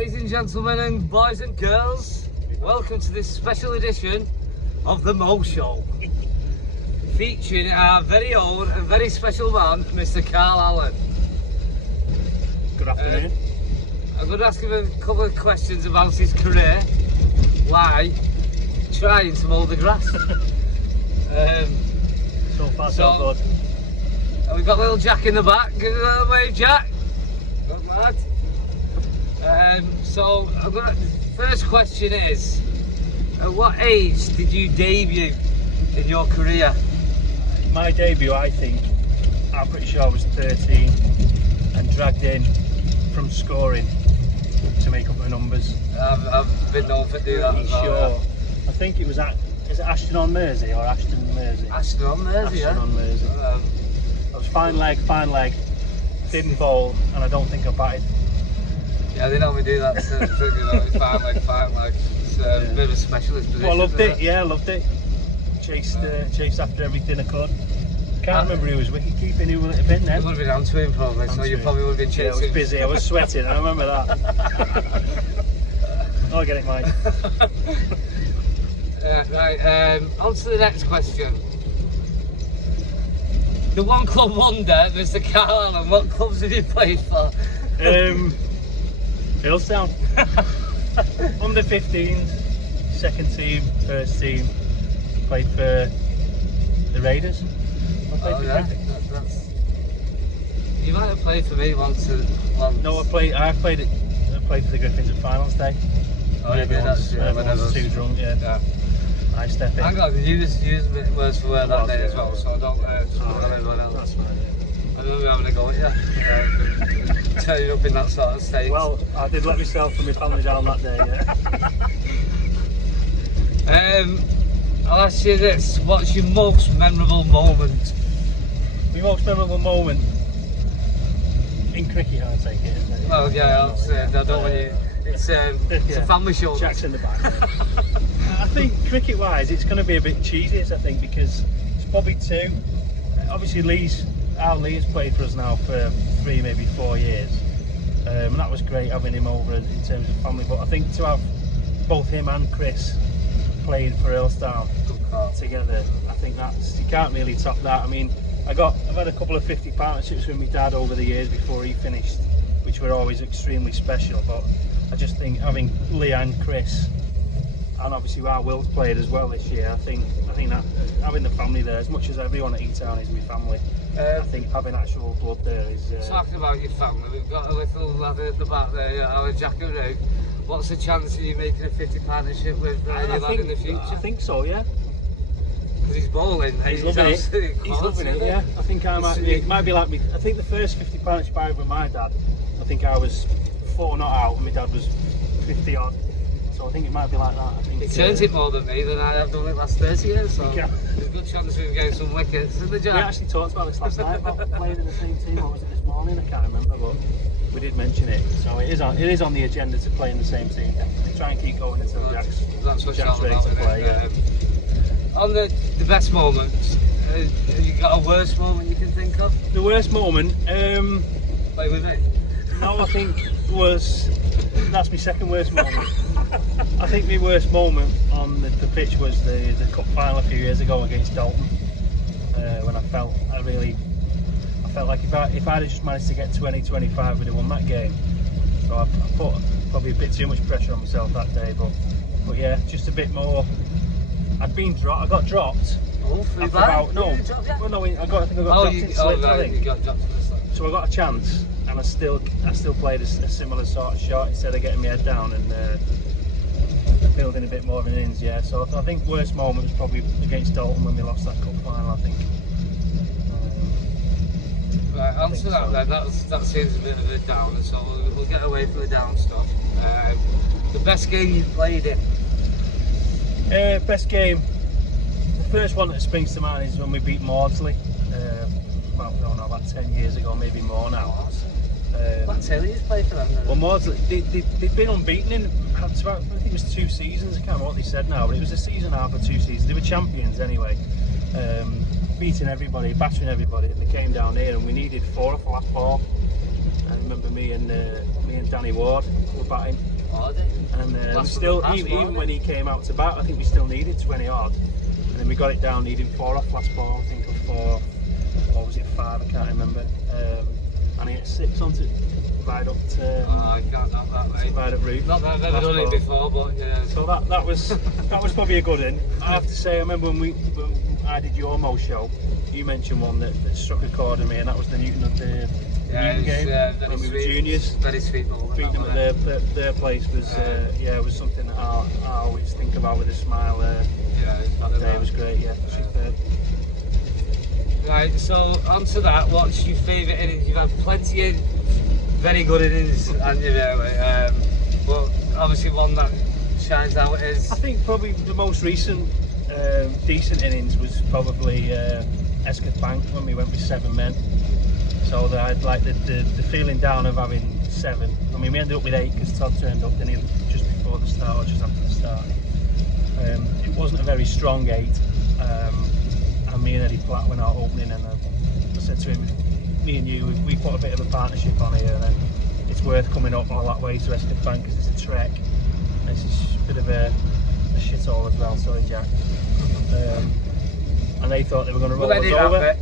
Ladies and gentlemen and boys and girls, welcome to this special edition of the Mow Show, featuring our very own and very special man, Mr. Carl Allen. Good afternoon. I'm going to ask him a couple of questions about his career. Why? Trying to mow the grass. So far, so good. And we've got little Jack in the back. Give us a little wave, Jack. Good lad. So, first question is, at what age did you debut in your career? My debut, I'm pretty sure I was 13 and dragged in from scoring to make up my numbers. I've been known for doing that as well. Sure. I think it was is it Ashton-on-Mersey or Ashton-Mersey? Ashton-on-Mersey, Ashton-on-Mersey. I was fine leg, didn't bowl, and I don't think I batted. Yeah, they normally do that. Fine leg. It's a bit of a specialist position. Well, I loved it. Yeah, I loved it. Chased after everything I could. Can't remember who was wicket keeping. Who would it have been then? It would have been Antwin probably. So you probably would have been chasing. Yeah, I was busy. I was sweating. I remember that. I'll get it, mate. Right. On to the next question. The one club wonder, Mr. Carl Allen. What clubs did you play for? Hillstown. Under 15s, second team, first team. Played for the Raiders. You might have played for me once. No, I played for the Griffins at finals day. Oh, yeah, everyone's too drunk. Yeah. I step in. Hang on, you just used words for word that day as well, so I don't just put on everyone else. That's fine. I don't know having a go at you. Turning up in that sort of state. Well, I did let myself and my family down that day, yeah. I'll ask you this, what's your most memorable moment? My most memorable moment? In cricket, I'd take it, isn't it? Well, yeah, I don't want you... It's a family show. Jack's in the back. I think cricket-wise, it's going to be a bit cheesy, I think, because it's probably two. Obviously, Lee has played for us now for 3, maybe 4 years, and that was great having him over in terms of family. But I think to have both him and Chris playing for Hillstown together, I think you can't really top that. I mean, I've had a couple of 50 partnerships with my dad over the years before he finished, which were always extremely special. But I just think having Lee and Chris, and obviously our Will's played as well this year, I think that having the family there, as much as everyone at E-Town is my family, I think having actual blood there is... Talking about your family, we've got a little lad at the back there, our Jack and Rogue. What's the chance of you making a 50 partnership with your lad in the future? I think so, yeah. Because he's bowling. He's loving it. He's loving it, yeah. I think it might be like me. I think the first 50 partnership I had with my dad, I think I was 4 not out and my dad was 50 odd. So I think it might be like that. I think he turns it more than me than I have done it last 30 years, so there's a good chance of him getting some wickets, isn't there, Jack? We actually talked about this last night, about playing in the same team. What was it this morning? I can't remember, but we did mention it. So it is on the agenda to play in the same team. Definitely. Try and keep going until Jack's ready to play. On the best moments, have you got a worst moment you can think of? The worst moment? Play with me? No, I think that's my second worst moment. I think my worst moment on the pitch was the cup final a few years ago against Dalton, when I felt like if I'd just managed to get 20-25, we'd have won that game. So I put probably a bit too much pressure on myself that day, but yeah, just a bit more. I got dropped. Oh, after about, no, well, no, I think I got dropped in slips, I think. You got dropped in the slips. So I got a chance, and I still played a similar sort of shot instead of getting my head down and building a bit more of an innings. Yeah, so I think worst moment was probably against Dalton when we lost that cup final, I think. Right, answer that then. That seems a bit of a downer, so we'll get away from the down stuff. The best game you've played in? Best game. The first one that springs to mind is when we beat Maudsley. About 10 years ago, maybe more now. What Taylor's played for them? Well, Maudsley, they've been unbeaten in, I think it was 2 seasons. I can't remember what they said now, but it was a season half or 2 seasons. They were champions anyway. Beating everybody, battering everybody, and they came down here and we needed 4 off the last ball. I remember me and Danny Ward were batting. Oh, did And Last still, one, even when he came out to bat, I think we still needed 20 odd. And then we got it down, needing 4 off last ball, I think, or 4, or was it 5, I can't remember. And he hit 6 onto right up to, I can't knock that, mate. right up roof. Not that I've ever Last done it ball. before, but yeah. So that was probably a good one. I have to say, I remember when I did your Mow Show, you mentioned one that struck a chord with me, and that was the Newton of the Newton game when we were juniors. Very sweet ball. Beating them at their place was was something that I always think about with a smile. That day was great. Yeah, superb. Right, so on to that. What's your favourite innings? You've had plenty of very good innings, and but obviously one that shines out is. I think probably the most recent decent innings was probably Escott Bank when we went with 7 men. So that I'd like the feeling down of having 7. I mean, we ended up with 8 because Todd turned up, didn't he, just before the start or just after the start. It wasn't a very strong 8. And me and Eddie Platt went out opening, and I said to him, me and you, we put a bit of a partnership on here, and then it's worth coming up all that way to Escott Bank because it's a trek. And it's a bit of a shithole as well, sorry Jack. And they thought they were going to roll us over.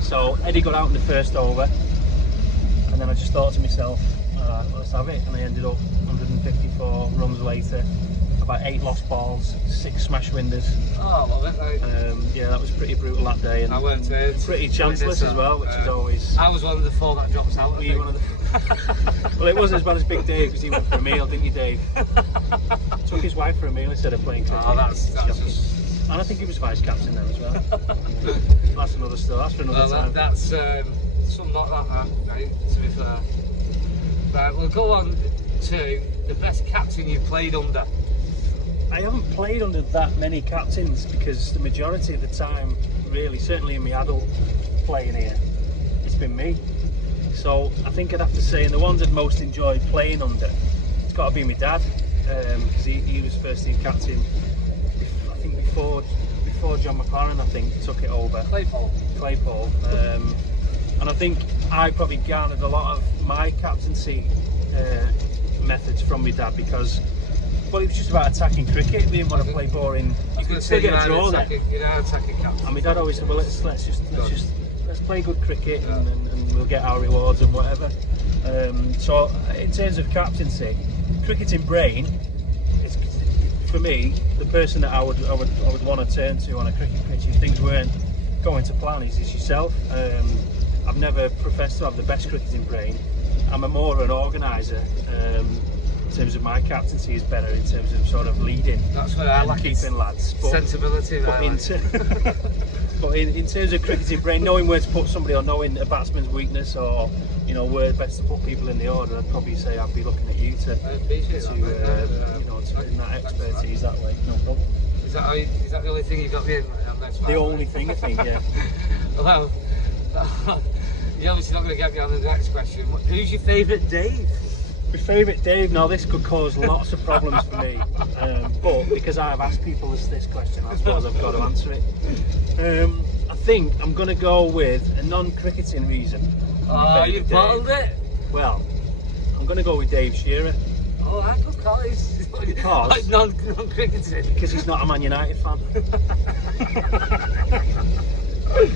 So Eddie got out in the first over, and then I just thought to myself, alright, let's have it. And I ended up 154 runs later, about 8 lost balls, 6 smash winders. Oh, I love it, mate. Yeah, that was pretty brutal that day, and I went pretty chanceless as well, which is always. I was one of the 4 that drops out. Were you one of the? Well, it wasn't as bad as Big Dave because he went for a meal, didn't you, Dave? Took his wife for a meal instead of playing cricket. Oh, that's just. And I think he was vice captain there as well. That's another story. That's for another time. That's something like that, right, to be fair. Right, we'll go on to the best captain you've played under. I haven't played under that many captains because the majority of the time, really, certainly in my adult playing here, it's been me. So I think I'd have to say, in the ones I've most enjoyed playing under, it's got to be my dad, because he was first team captain. I think before John McLaren, I think, took it over. Claypole. And I think I probably garnered a lot of my captaincy methods from my dad because, well, it was just about attacking cricket. We didn't want to play boring. You could still get a draw there. Attacking captain. And my dad always said, well, let's play good cricket and we'll get our rewards and whatever. So in terms of captaincy, cricketing brain, it's, for me, the person that I would want to turn to on a cricket pitch if things weren't going to plan is yourself. I've never professed to have the best cricketing brain. I'm more of an organiser. In terms of my captaincy is better in terms of sort of leading. That's what I like. Keeping lads. Sensibility. But in terms of cricketing brain, knowing where to put somebody or knowing a batsman's weakness or where best to put people in the order, I'd probably say I'd be looking at you to in that expertise that way. No problem. Is that the only thing you got me in? The only thing I think, yeah. Well, you're obviously not going to get me on the next question. Who's your favourite Dave? My favourite Dave, now this could cause lots of problems for me, but because I have asked people this question, I suppose I've got to answer it. I think I'm going to go with a non-cricketing reason. Oh, you've bottled it? Well, I'm going to go with Dave Shearer. Oh, I could call it. Because like non-cricketing. Because he's not a Man United fan.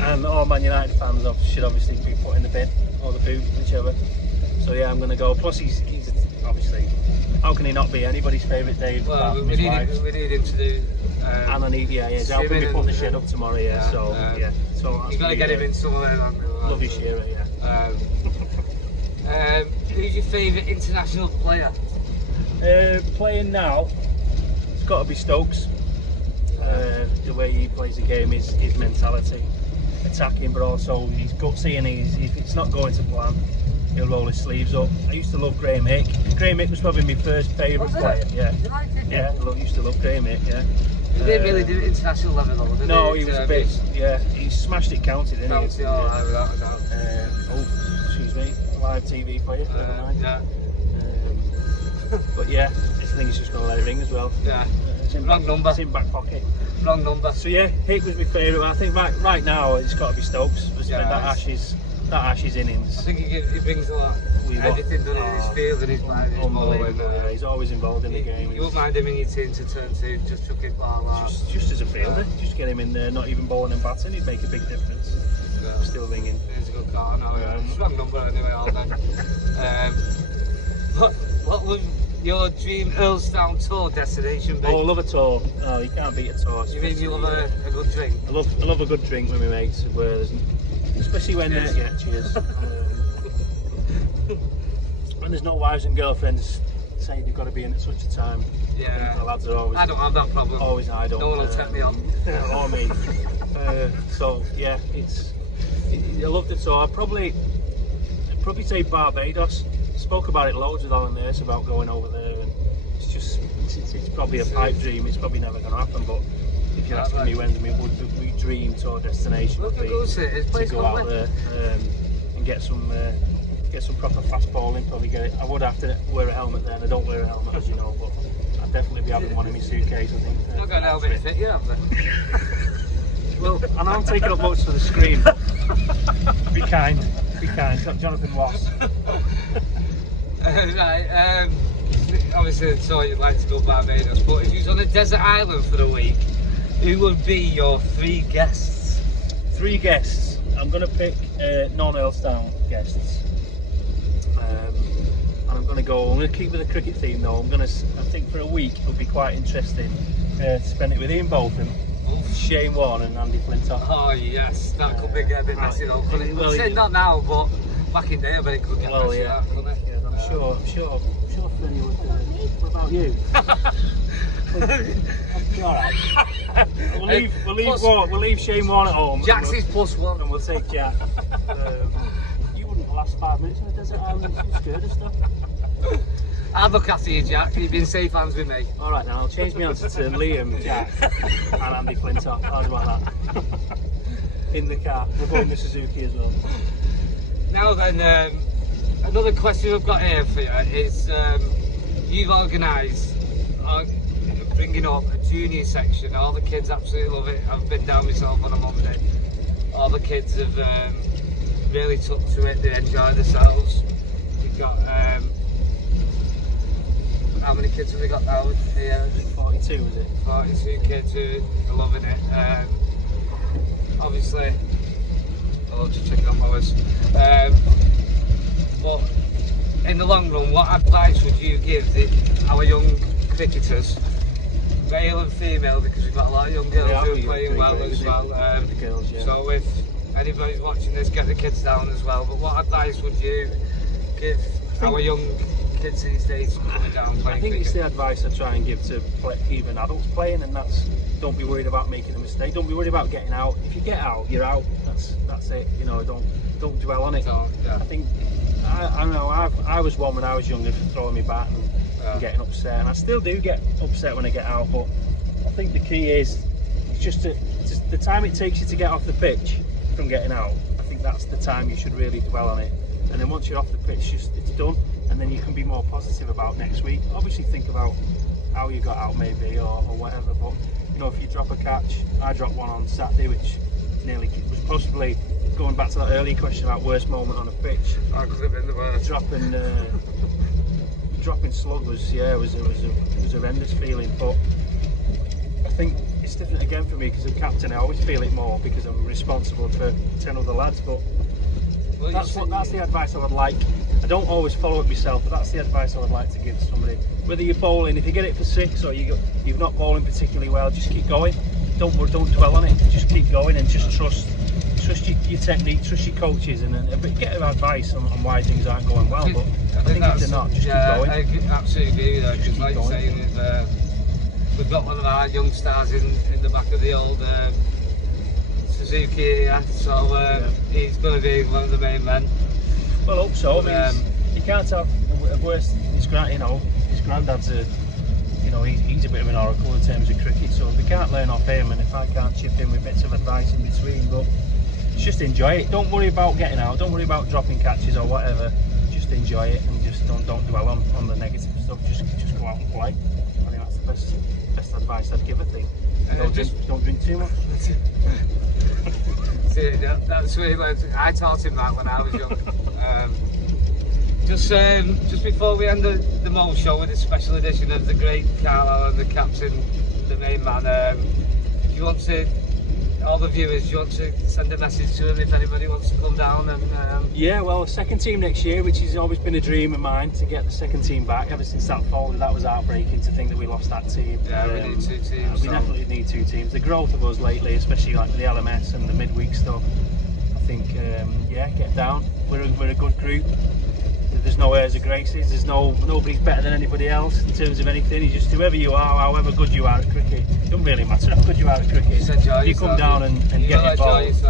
And all Man United fans should obviously be put in the bin or the boot, whichever. So yeah, I'm going to go. Plus, he's obviously, how can he not be anybody's favourite Dave? Well, we need him to do. And I need, he's helping me put the shed up tomorrow. So you've got to get him in somewhere. Love you, Shearer. Who's your favourite international player? Playing now, it's got to be Stokes. The way he plays the game, his mentality, attacking, but also he's gutsy, and if it's not going to plan, he'll roll his sleeves up. I used to love Graham Hick. Graham Hick was probably my first favourite player. Yeah. You like him? Yeah, I used to love Graham Hick. Yeah. He didn't really do it international level though, did he? No, he was a bit. Yeah, he smashed it, counted, didn't he? Counted, without a doubt. Excuse me, live TV for you. Yeah. But yeah, I think he's just going to let it ring as well. Yeah. Wrong number. It's in back pocket. Wrong number. So yeah, Hick was my favourite. I think right now it's got to be Stokes. We spent that Ashes that Ash's innings. I think he brings a lot. Everything done in his field and his mind, his bowling. He's always involved in the game. You won't mind him in your team to turn to, just chuck his ball out. Just as a fielder, just get him in there, not even bowling and batting, he'd make a big difference. Yeah. Still ringing. He's a good card, no, yeah. It's wrong number anyway, all day. What would your dream Earlstown tour destination be? Oh, I love a tour. Oh, you can't beat a tour. You mean you love a good drink? I love a good drink with my mates, where there's, especially when cheers. When there's no wives and girlfriends saying you've got to be in at such a time. Yeah. The lads are always. I don't have that problem. Always idle. No one will take me on. Or me. So yeah, I love the tour. I'd probably say Barbados. Spoke about it loads with Alan Nurse about going over there, and it's probably a pipe dream. It's probably never going to happen, but if you're asking me when we dream tour destination would be to go out there and get some proper fast bowling. Probably get it. I would have to wear a helmet then. I don't wear a helmet, as you know, but I'd definitely be having one in my suitcase. I think. Not got an helmet fit, you have they? Well, and I'm taking up much for the screen. Be kind. Got Jonathan Ross. Right, obviously so you'd like to go Barbados, but if you was on a desert island for a week, who would be your 3 guests? 3 guests. I'm going to pick non-Earlstown guests. And I'm going to keep with the cricket theme though. I think for a week it would be quite interesting to spend it with Ian Bolton, Shane Warne and Andy Flintoff. Oh yes, that could get a bit messy though, couldn't it? Well, not now, but back in there, but it could get messy, that, couldn't it? Yeah, I'm sure Freddie would. What about you? Alright. We'll leave Shane Warne at home. Jack's his +1 and we'll take Jack. You wouldn't last 5 minutes on a desert island, you're scared of stuff. I'll look after you, Jack. You've been safe hands with me. Alright now, I'll change my answer to Liam, Jack and Andy Flintoff. How's about that? In the car. We're going to Suzuki as well. Now then, another question I've got here for you is you've organised bringing up a junior section. All the kids absolutely love it. I've been down myself on a Monday. All the kids have really took to it. They enjoy themselves. We've got how many kids have we got now here? 42 is it? 42 kids who are loving it. Obviously, I'll just check it on my list. But in the long run, what advice would you give our young cricketers, male and female, because we've got a lot of young girls who are playing well as well. Girls, yeah. So if anybody's watching this, get the kids down as well. But what advice would you give our young kids these days coming down playing I think cricket? it's the advice I try and give to even adults playing, and that's don't be worried about making a mistake. Don't be worried about getting out. If you get out, you're out. That's it. You know, don't dwell on it. So, yeah. I think I know I was one when I was younger for throwing my bat and getting upset, and I still do get upset when I get out. But I think the key is just the time it takes you to get off the pitch from getting out. I think that's the time you should really dwell on it. And then once you're off the pitch, it's done, and then you can be more positive about next week. Obviously, think about how you got out maybe or whatever. But you know, if you drop a catch, I dropped one on Saturday, which nearly was possibly going back to that earlier question about worst moment on a pitch. I could have been the worst. Dropping slug was a horrendous feeling, but I think it's different again for me because I'm captain. I always feel it more because I'm responsible for 10 other lads. But that's the advice I would like. I don't always follow it myself, but that's the advice I would like to give to somebody. Whether you're bowling, if you get it for 6 or you're not bowling particularly well, just keep going. Don't dwell on it. Just keep going and just trust your technique, trust your coaches, but get advice on why things aren't going well. But I think if they're not, just keep going. I absolutely agree with that, because like you're saying, we've got one of our young stars in the back of the old Suzuki here, so he's going to be one of the main men. Well, I hope so. You can't have a worse. His granddad's he's a bit of an oracle in terms of cricket, so we can't learn off him, and if I can't chip in with bits of advice in between, but just enjoy it. Don't worry about getting out, don't worry about dropping catches or whatever, just enjoy it and just don't dwell on the negative stuff, just go out and play. I think That's the best advice I'd give, I think. Don't drink too much. See, that's really like, I taught him that when I was young. Just before we end the Mow Show with this special edition of the great Carl Allen, the captain, the main man, do you want to, all the viewers, do you want to send a message to them if anybody wants to come down and yeah, well, second team next year, which has always been a dream of mine, to get the second team back. Ever since that folded, that was heartbreaking to think that we lost that team. Yeah, we need 2 teams. We definitely need 2 teams. The growth of us lately, especially like with the LMS and the midweek stuff, I think, yeah, get down. We're a good group. There's no airs of graces. There's nobody's better than anybody else in terms of anything. You just, whoever you are, however good you are at cricket, it doesn't really matter how good you are at cricket. If you come down and get involved,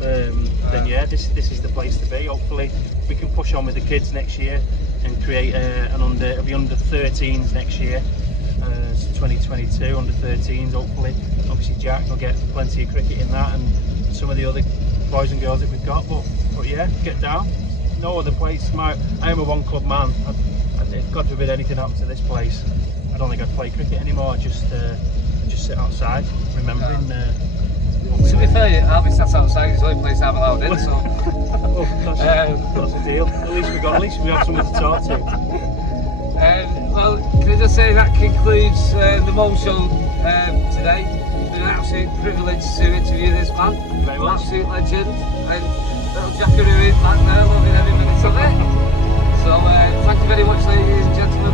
then yeah, this is the place to be. Hopefully we can push on with the kids next year and create it'll be under 13s next year, 2022 under 13s hopefully. Obviously Jack will get plenty of cricket in that, and some of the other boys and girls that we've got, but yeah, get down. No other place. I am a one club man. If God forbid anything happened to this place, I don't think I'd play cricket anymore. I'd just sit outside remembering. To be fair, I'll be sat outside. It's the only place I'm allowed in, so that's a deal. At least we have someone to talk to. Well, can I just say that concludes the Mow Show today. It's been an absolute privilege to interview this man. Very much. Absolute legend, and little Jackaroo is back there, loving every minute of it. So thank you very much, ladies and gentlemen.